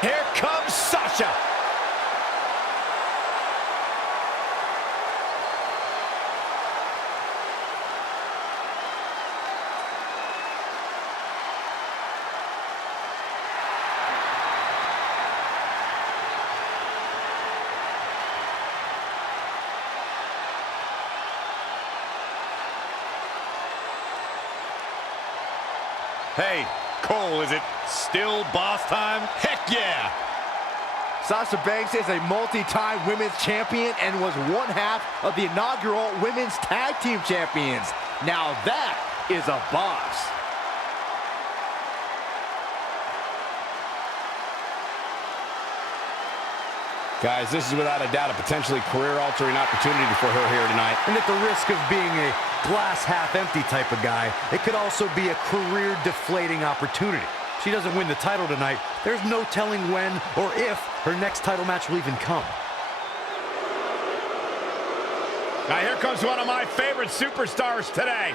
Here comes Sasha. Hey, Cole, is it still boss time? Heck yeah! Sasha Banks is a multi-time women's champion and was one half of the inaugural women's tag team champions. Now that is a boss. Guys, this is without a doubt a potentially career-altering opportunity for her here tonight. And at the risk of being a glass half-empty type of guy, it could also be a career-deflating opportunity. She doesn't win the title tonight, there's no telling when or if her next title match will even come. Now here comes one of my favorite superstars today.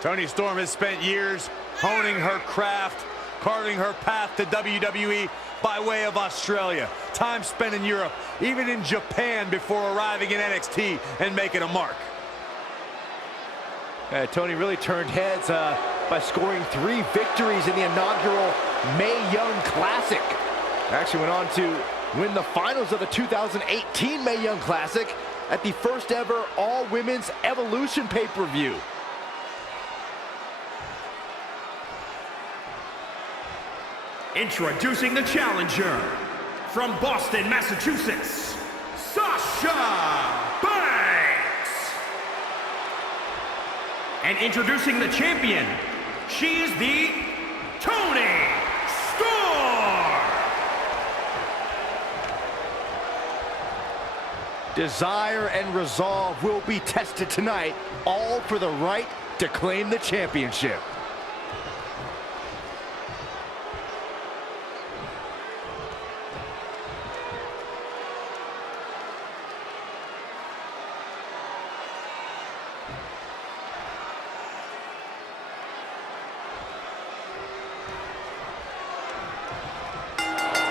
Toni Storm has spent years honing her craft, carving her path to WWE by way of Australia. Time spent in Europe, even in Japan before arriving in NXT and making a mark. Toni really turned heads by scoring 3 victories in the inaugural Mae Young Classic. Actually went on to win the finals of the 2018 Mae Young Classic at the first ever all-women's Evolution pay-per-view. Introducing the challenger, from Boston, Massachusetts, Sasha Banks. And introducing the champion, she is the Toni Storm. Desire and resolve will be tested tonight, all for the right to claim the championship.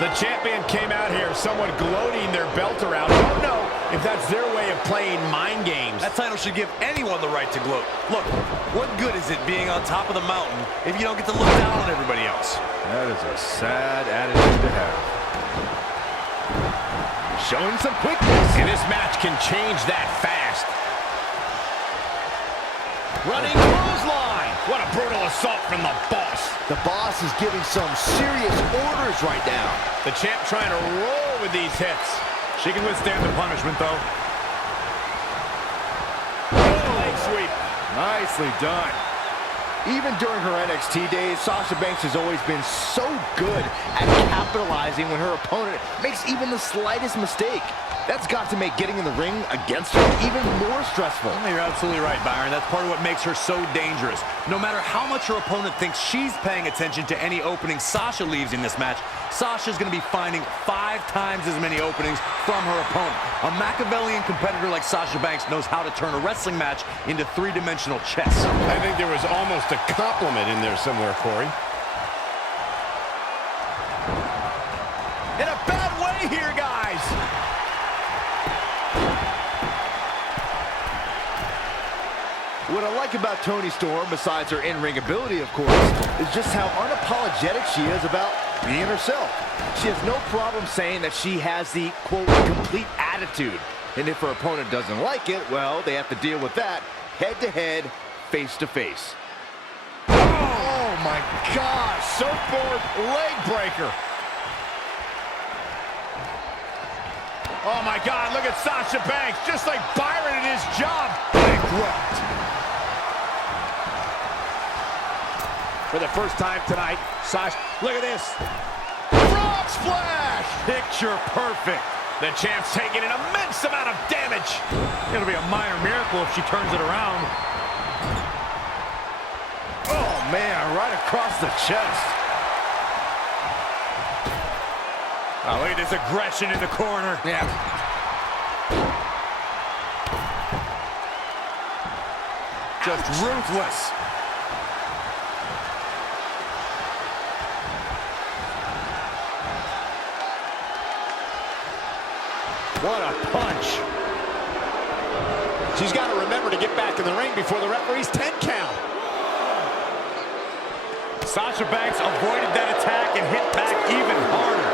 The champion came out here somewhat gloating their belt around. I don't know if that's their way of playing mind games. That title should give anyone the right to gloat. Look, what good is it being on top of the mountain if you don't get to look down on everybody else? That is a sad attitude to have. Showing some quickness. And this match can change that fast. Running clothesline. What a brutal assault from the boss. The boss is giving some serious orders right now. The champ trying to roll with these hits. She can withstand the punishment, though. Leg sweep. Nicely done. Even during her NXT days, Sasha Banks has always been so good at capitalizing when her opponent makes even the slightest mistake. That's got to make getting in the ring against her even more stressful. You're absolutely right, Byron. That's part of what makes her so dangerous. No matter how much her opponent thinks she's paying attention to any opening Sasha leaves in this match, Sasha's going to be finding 5 times as many openings from her opponent. A Machiavellian competitor like Sasha Banks knows how to turn a wrestling match into 3-dimensional chess. I think there was almost a compliment in there somewhere, Corey. In a bad way here, guys. What I like about Toni Storm, besides her in-ring ability, of course, is just how unapologetic she is about being herself. She has no problem saying that she has the, quote, complete attitude. And if her opponent doesn't like it, well, they have to deal with that head-to-head, face-to-face. Oh, my gosh. Surfboard leg breaker. Oh, my God, look at Sasha Banks, just like Byron in his job. Bankrupt. For the first time tonight, Sasha, look at this. Frog splash. Picture perfect. The champ's taking an immense amount of damage. It'll be a minor miracle if she turns it around. Oh, man, right across the chest. Oh, look at this aggression in the corner. Yeah. Just ruthless. What a punch. She's got to remember to get back in the ring before the referee's 10 count. Sasha Banks avoided that attack and hit back even harder.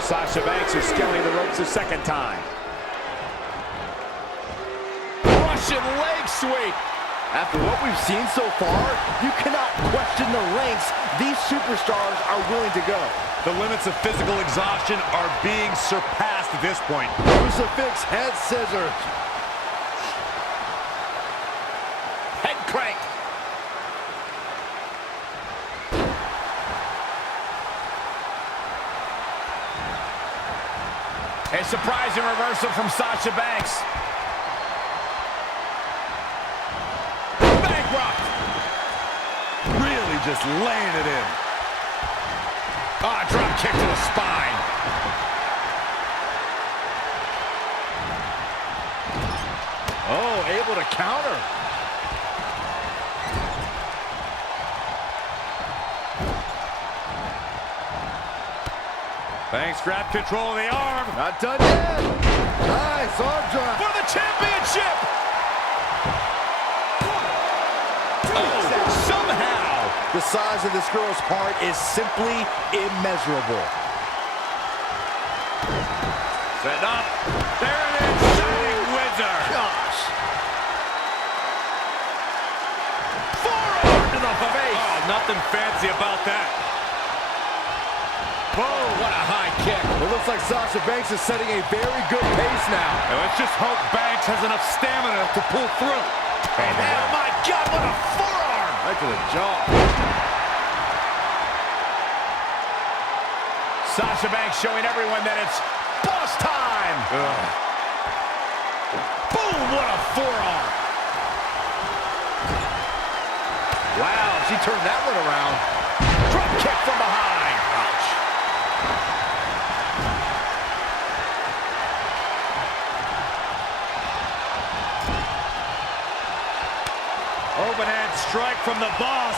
Sasha Banks is scaling the ropes a second time. Russian leg sweep. After what we've seen so far, you cannot question the lengths these superstars are willing to go. The limits of physical exhaustion are being surpassed at this point. Crucifix head scissors. Head crank. A surprising reversal from Sasha Banks. Bankrupt. Really just laying it in. Ah, drop kick to the spine. Oh, able to counter. Banks grabbed control of the arm. Not done yet. Nice arm drop. For the championship! Oh, somehow the size of this girl's heart is simply immeasurable. Set up. There it is, Shining Wizard. Gosh. Forearm to the face. Oh, nothing fancy about that. Oh, what a high kick. It looks like Sasha Banks is setting a very good pace now. And let's just hope Banks has enough stamina to pull through. And oh my God, what a forearm! Right to the jaw. Sasha Banks showing everyone that it's boss time. Boom, what a forearm. Wow, she turned that one around. Drop kick from behind. Ouch. Overhand strike from the boss.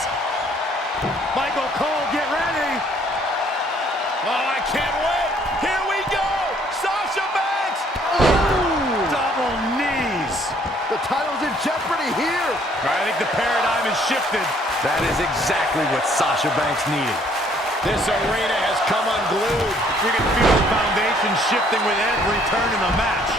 Michael Cole, get ready. Oh, I can't wait. Here we go. Sasha Banks. Ooh. Double knees. The title's in jeopardy here. I think the paradigm has shifted. That is exactly what Sasha Banks needed. This arena has come unglued. You can feel the foundation shifting with every turn in the match.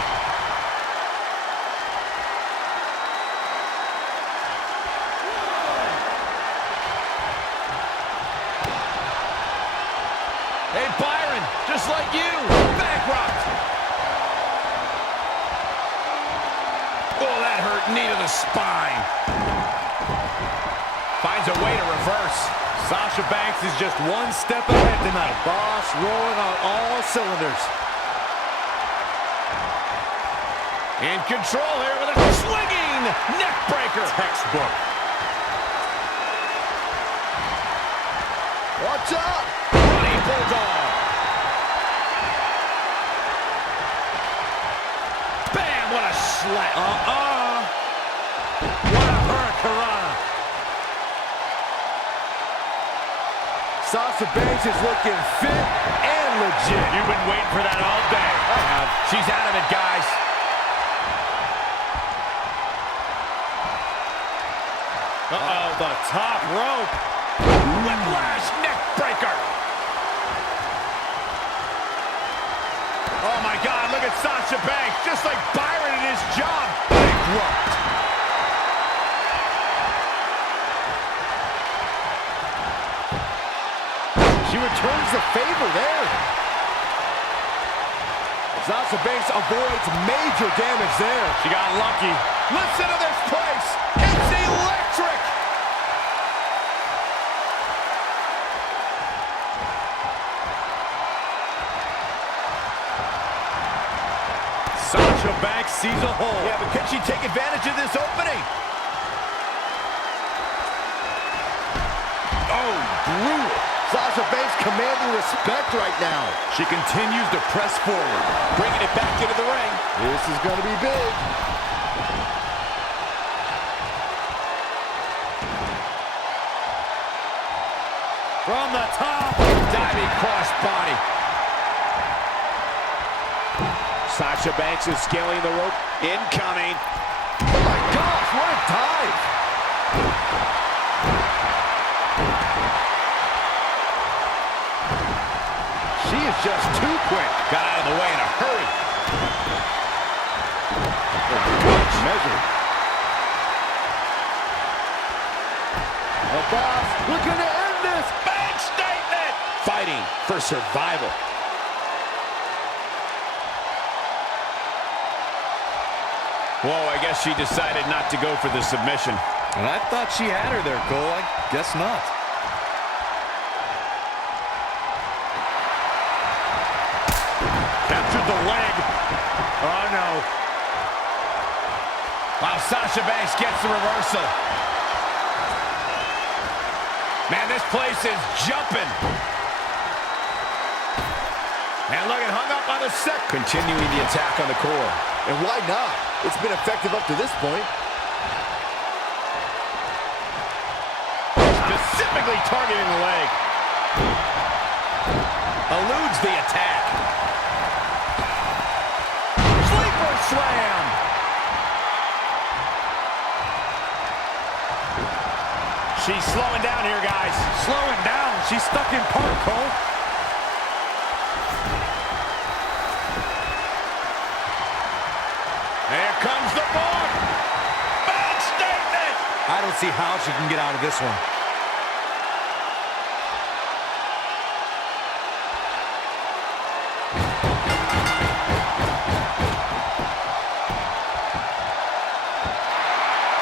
Hey, Byron, just like you, bankrupt. Oh, that hurt. Knee to the spine. Finds a way to reverse. Sasha Banks is just one step ahead tonight. Boss rolling on all cylinders. In control here with a swinging neck breaker. Textbook. Watch out. Running bulldog. Bam, what a slap. What a hurricanrana. Sasha Banks is looking fit and legit. You've been waiting for that all day. I have. She's out of it, guys. Uh-oh, the top rope. Whiplash neck breaker. Oh, my God, look at Sasha Banks. Just like Byron in his job. Bankrupt. She returns the favor there. Sasha Banks avoids major damage there. She got lucky. Listen to this place. It's electric. Sasha Banks sees a hole. Yeah, but can she take advantage of this opening? brutal. Sasha Banks commanding respect right now. She continues to press forward, bringing it back into the ring. This is going to be big. From the top, diving crossbody. Sasha Banks is scaling the rope. Incoming. Oh my gosh, what a dive. She is just too quick. Got out of the way in a hurry. Good measure. The boss looking to end this. Bank statement. Fighting for survival. Whoa, I guess she decided not to go for the submission. And I thought she had her there, Cole. I guess not. Captured the leg. Oh, no. Wow, Sasha Banks gets the reversal. Man, this place is jumping. And look, it hung up on the second. Continuing the attack on the core. And why not? It's been effective up to this point. Specifically targeting the leg. Eludes the attack. Sleeper slam. She's slowing down here, guys. Slowing down. She's stuck in park, Cole. Here comes the board. Bad statement. I don't see how she can get out of this one.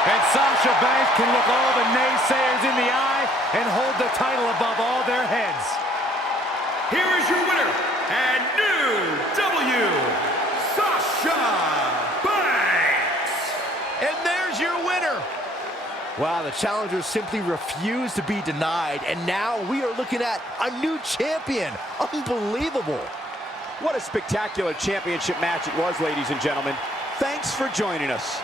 And Sasha Banks can look all the naysayers in the eye and hold the title above all their heads. Here is your winner, and new W, Sasha Banks. And there's your winner. Wow, the challengers simply refused to be denied, and now we are looking at a new champion. Unbelievable. What a spectacular championship match it was, ladies and gentlemen. Thanks for joining us.